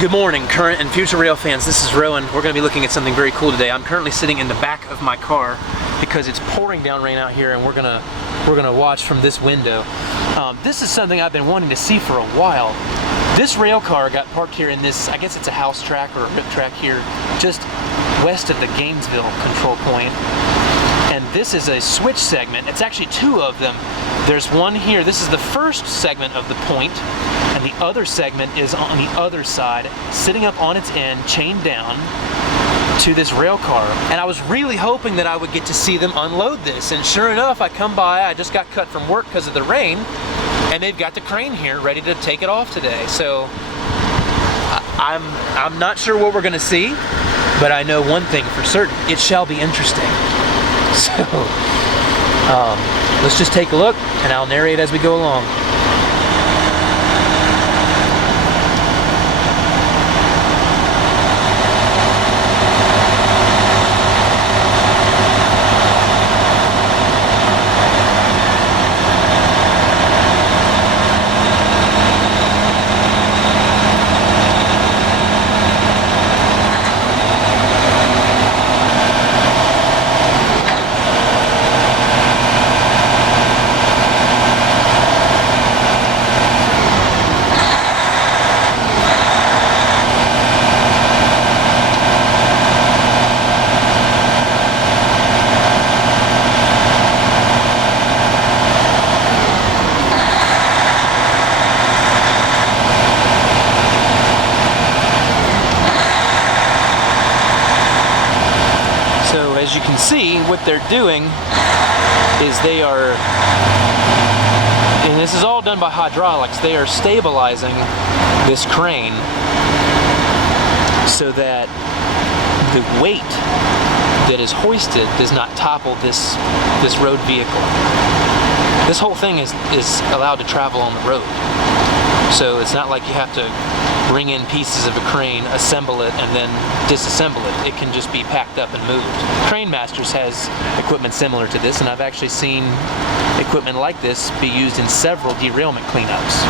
Good morning, current and future rail fans. This is Rowan. We're going to be looking at something very cool today. I'm currently sitting in the back of my car because it's pouring down rain out here, and we're gonna watch from this window. This is something I've been wanting to see for a while. This rail car got parked here in this, I guess it's a house track or a rip track here, just west of the Gainesville control point. And this is a switch segment. It's actually two of them. There's one here. This is the first segment of the point, and the other segment is on the other side, sitting up on its end, chained down to this rail car. And I was really hoping that I would get to see them unload this. And sure enough, I come by, I just got cut from work because of the rain, and they've got the crane here ready to take it off today. So I'm not sure what we're gonna see, but I know one thing for certain: it shall be interesting. So let's just take a look, and I'll narrate as we go along. As you can see, what they're doing is they are, and this is all done by hydraulics, they are stabilizing this crane so that the weight that is hoisted does not topple this road vehicle. This whole thing is allowed to travel on the road. So it's not like you have to bring in pieces of a crane, assemble it, and then disassemble it. It can just be packed up and moved. Crane Masters has equipment similar to this, and I've actually seen equipment like this be used in several derailment cleanups.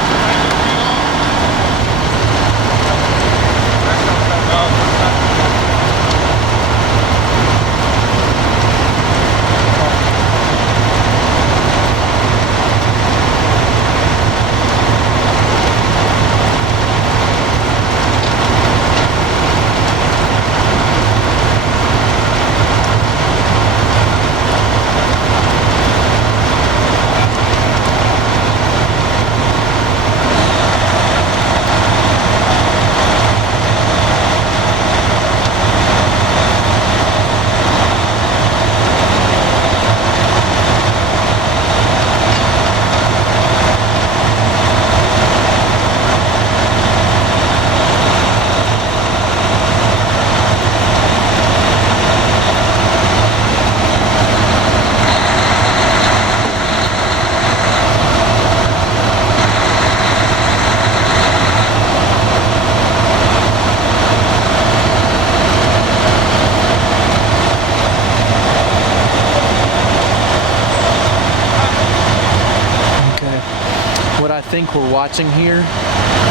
What I think we're watching here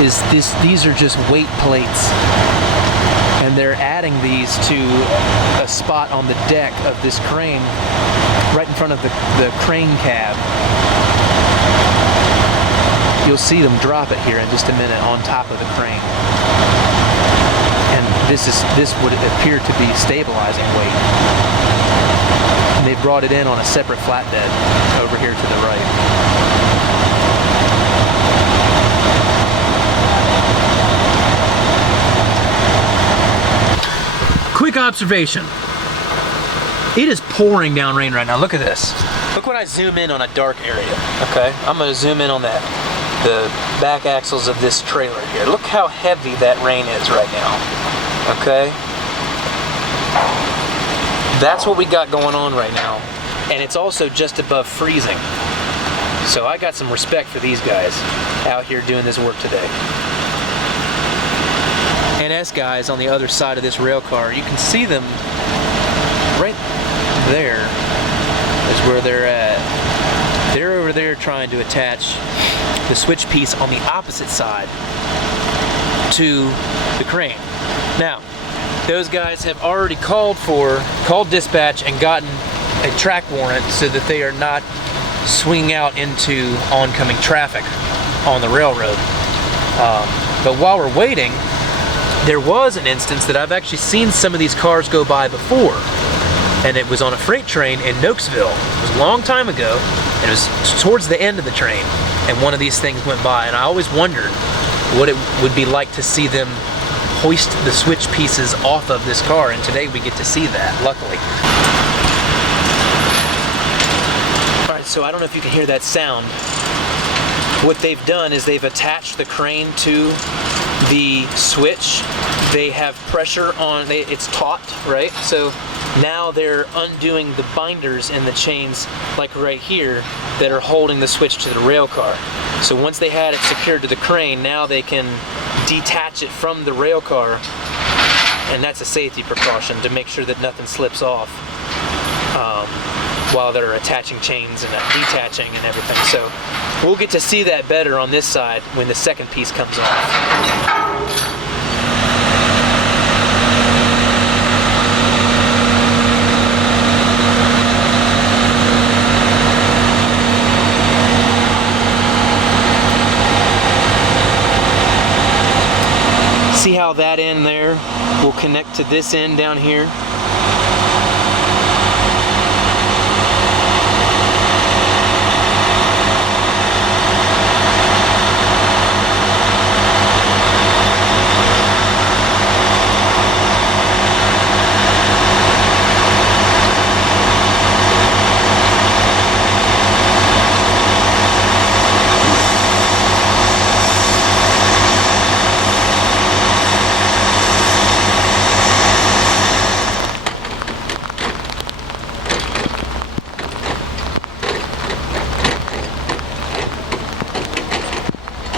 is these are just weight plates, and they're adding these to a spot on the deck of this crane right in front of the crane cab. You'll see them drop it here in just a minute on top of the crane, and this would appear to be stabilizing weight. And they brought it in on a separate flatbed over here to the right. Quick observation. It is pouring down rain right now. Look at this. Look when I zoom in on a dark area. Okay, I'm going to zoom in on the back axles of this trailer here. Look how heavy that rain is right now. Okay, that's what we got going on right now, and it's also just above freezing. So I got some respect for these guys out here doing this work today. NS guys on the other side of this rail car, you can see them right there is where they're at. They're over there trying to attach the switch piece on the opposite side to the crane. Now, those guys have already called dispatch and gotten a track warrant so that they are not swinging out into oncoming traffic on the railroad. But while we're waiting, there was an instance that I've actually seen some of these cars go by before, and it was on a freight train in Nokesville. It was a long time ago, and it was towards the end of the train, and one of these things went by, and I always wondered what it would be like to see them hoist the switch pieces off of this car, and today we get to see that, luckily. Alright, so I don't know if you can hear that sound. What they've done is they've attached the crane to the switch. They have pressure on, it's taut, right? So now they're undoing the binders in the chains, like right here, that are holding the switch to the rail car. So once they had it secured to the crane, now they can detach it from the rail car, and that's a safety precaution to make sure that nothing slips off while they're attaching chains and detaching and everything. So we'll get to see that better on this side when the second piece comes off. See how that end there will connect to this end down here?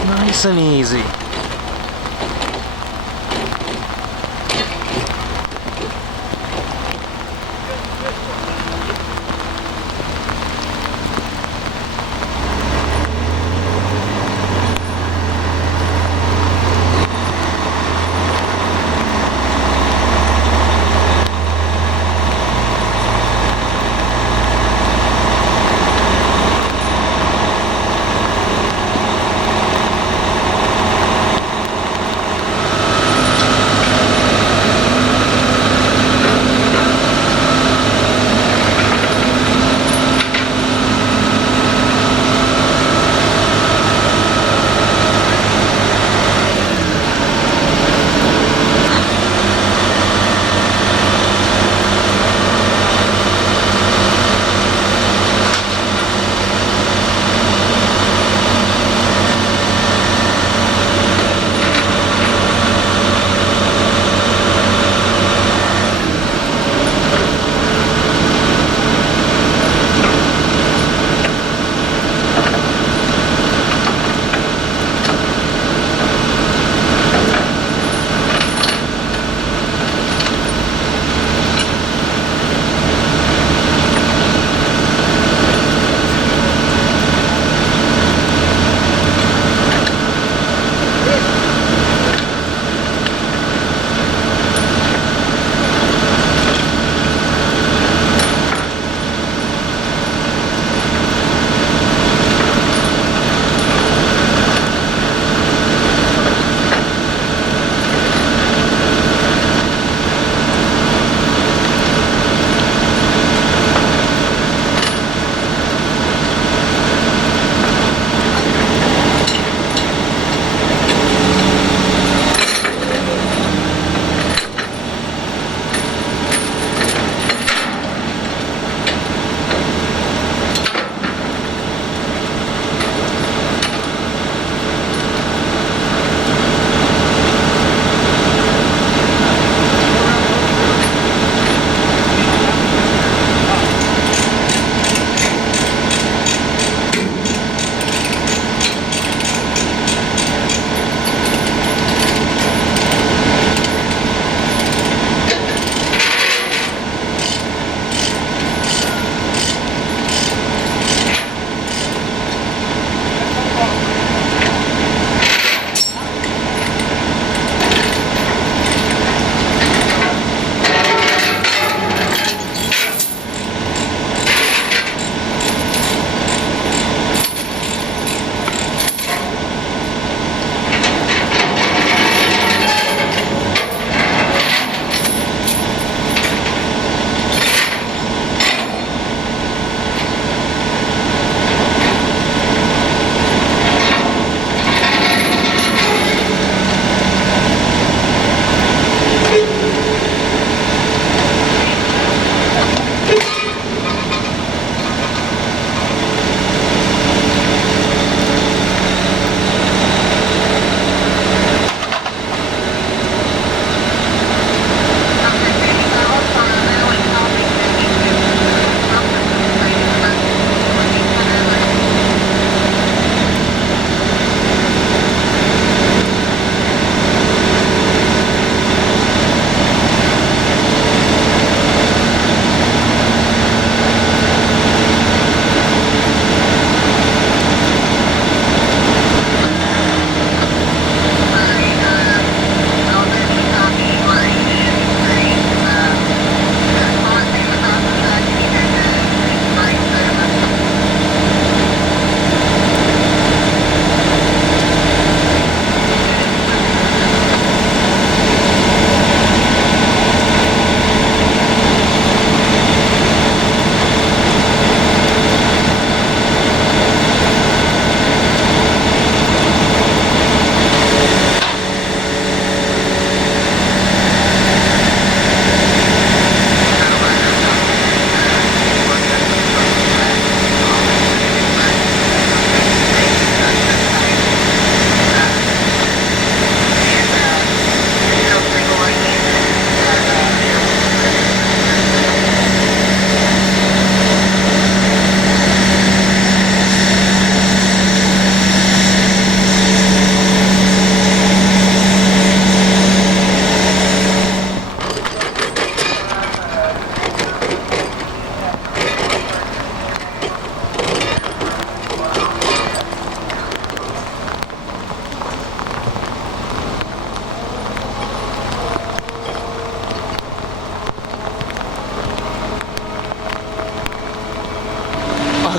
Nice and easy.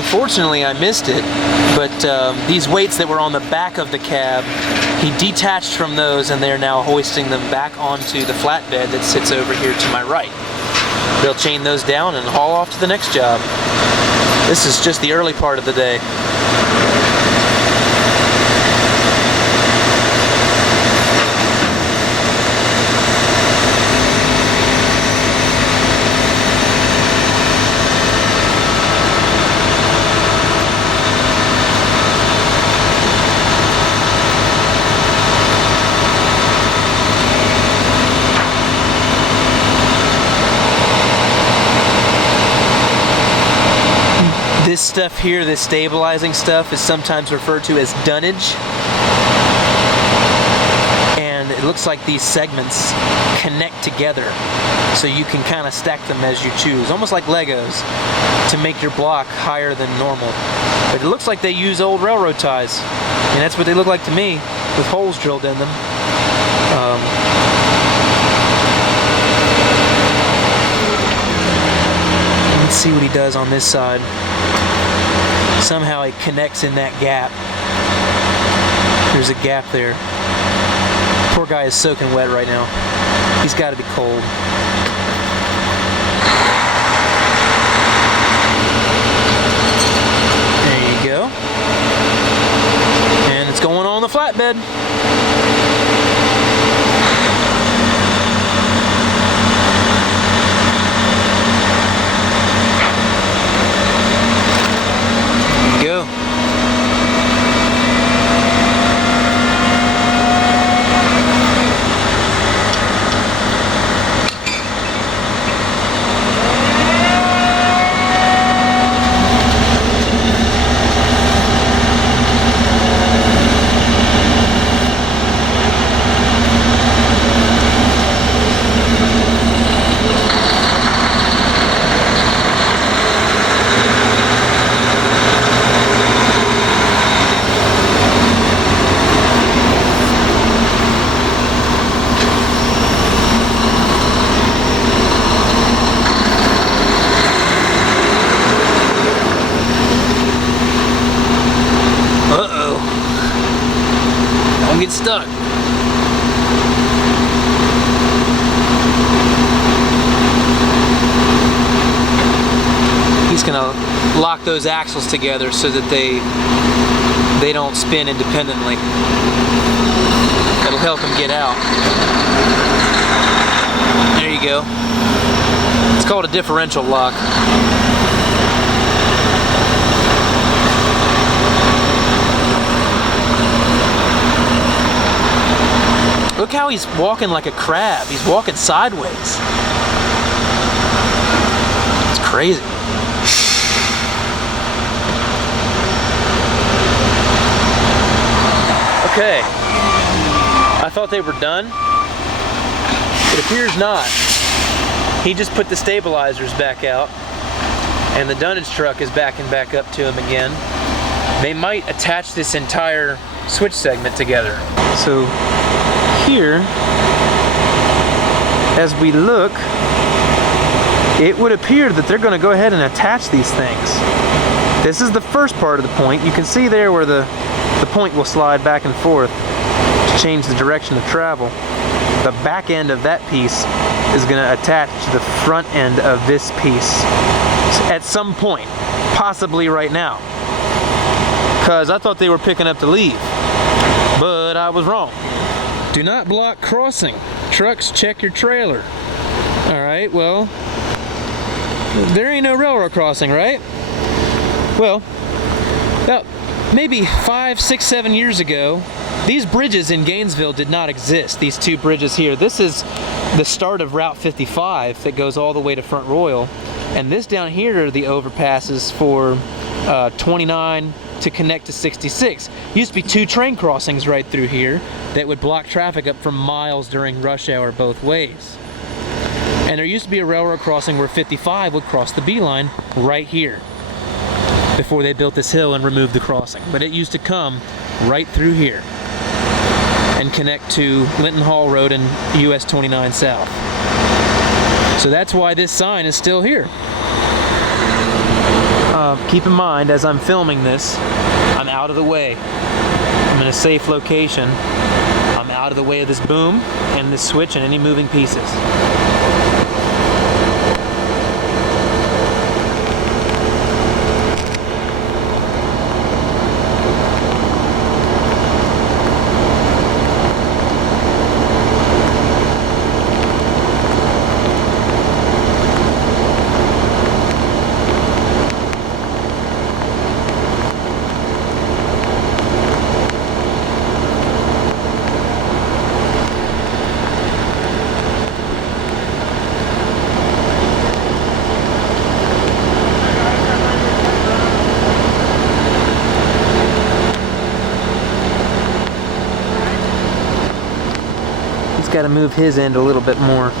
Unfortunately, I missed it, but these weights that were on the back of the cab, he detached from those, and they're now hoisting them back onto the flatbed that sits over here to my right. They'll chain those down and haul off to the next job. This is just the early part of the day. This stuff here, this stabilizing stuff, is sometimes referred to as dunnage. And it looks like these segments connect together, so you can kind of stack them as you choose, almost like Legos, to make your block higher than normal. But it looks like they use old railroad ties, and that's what they look like to me, with holes drilled in them. Let's see what he does on this side. Somehow it connects in that gap. There's a gap there. Poor guy is soaking wet right now. He's got to be cold. There you go. And it's going on the flatbed. Get stuck. He's gonna lock those axles together so that they don't spin independently. That'll help him get out. There you go. It's called a differential lock. Look how he's walking like a crab. He's walking sideways. It's crazy. Okay. I thought they were done. It appears not. He just put the stabilizers back out, and the dunnage truck is backing back up to him again. They might attach this entire switch segment together. So here, as we look, it would appear that they're going to go ahead and attach these things. This is the first part of the point. You can see there where the point will slide back and forth to change the direction of travel. The back end of that piece is going to attach to the front end of this piece at some point, possibly right now, because I thought they were picking up to leave, but I was wrong. Do not block crossing. Trucks, check your trailer. Alright, well, there ain't no railroad crossing, right? Well, about maybe 5, 6, 7 years ago, these bridges in Gainesville did not exist, these two bridges here. This is the start of Route 55 that goes all the way to Front Royal. And this down here are the overpasses for 29 to connect to 66. Used to be 2 train crossings right through here that would block traffic up for miles during rush hour both ways. And there used to be a railroad crossing where 55 would cross the B line right here before they built this hill and removed the crossing. But it used to come right through here and connect to Linton Hall Road and US 29 South. So that's why this sign is still here. Keep in mind, as I'm filming this, I'm out of the way. I'm in a safe location. I'm out of the way of this boom and this switch and any moving pieces. Got to move his end a little bit more.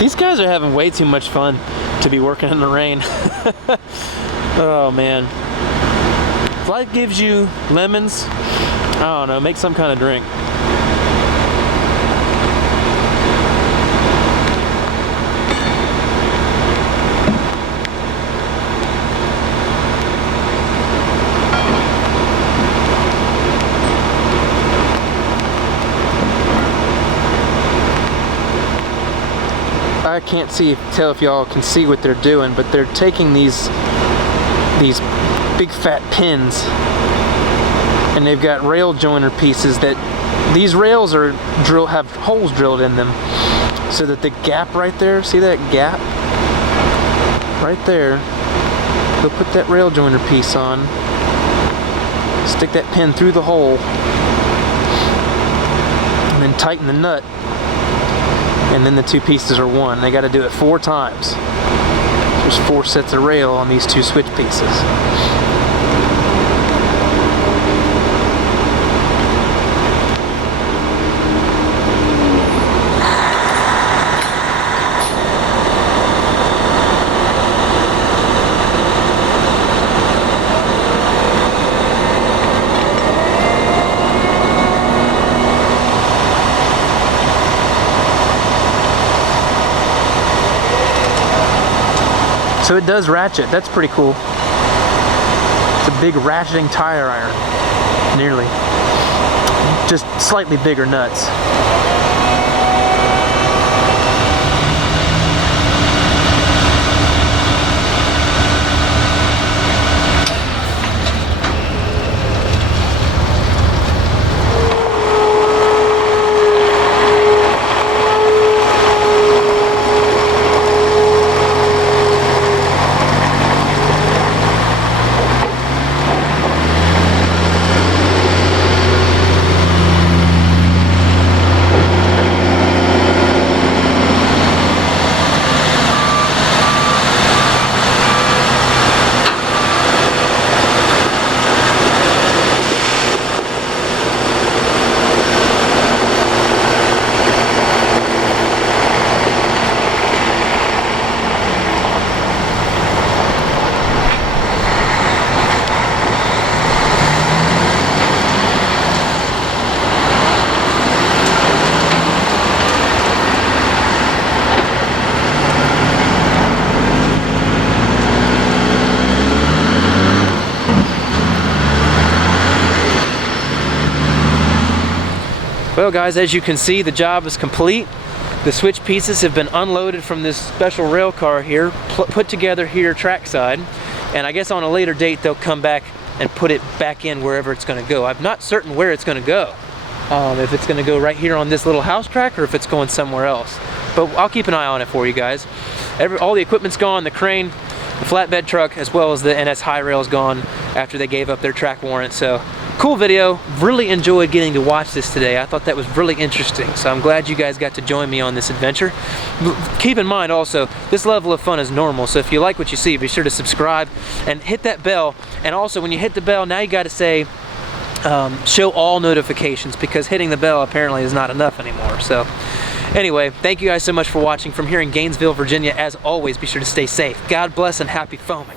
These guys are having way too much fun to be working in the rain. Oh man. If life gives you lemons, I don't know, make some kind of drink. I can't tell if y'all can see what they're doing, but they're taking these big fat pins and they've got rail joiner pieces that these rails have holes drilled in them, so that the gap right there, see that gap right there, they'll put that rail joiner piece on, stick that pin through the hole, and then tighten the nut, and then the two pieces are one. They got to do it 4 times. There's 4 sets of rail on these 2 switch pieces. So it does ratchet. That's pretty cool. It's a big ratcheting tire iron. Nearly. Just slightly bigger nuts. Well guys, as you can see, the job is complete. The switch pieces have been unloaded from this special rail car here, put together here trackside, and I guess on a later date they'll come back and put it back in wherever it's going to go. I'm not certain where it's going to go. If it's going to go right here on this little house track or if it's going somewhere else. But I'll keep an eye on it for you guys. All the equipment's gone, the crane, the flatbed truck, as well as the NS high rail's gone after they gave up their track warrant. So cool video. Really enjoyed getting to watch this today. I thought that was really interesting. So I'm glad you guys got to join me on this adventure. Keep in mind also, this level of fun is normal. So if you like what you see, be sure to subscribe and hit that bell. And also when you hit the bell, now you got to say, show all notifications, because hitting the bell apparently is not enough anymore. So anyway, thank you guys so much for watching from here in Gainesville, Virginia. As always, be sure to stay safe. God bless and happy foaming.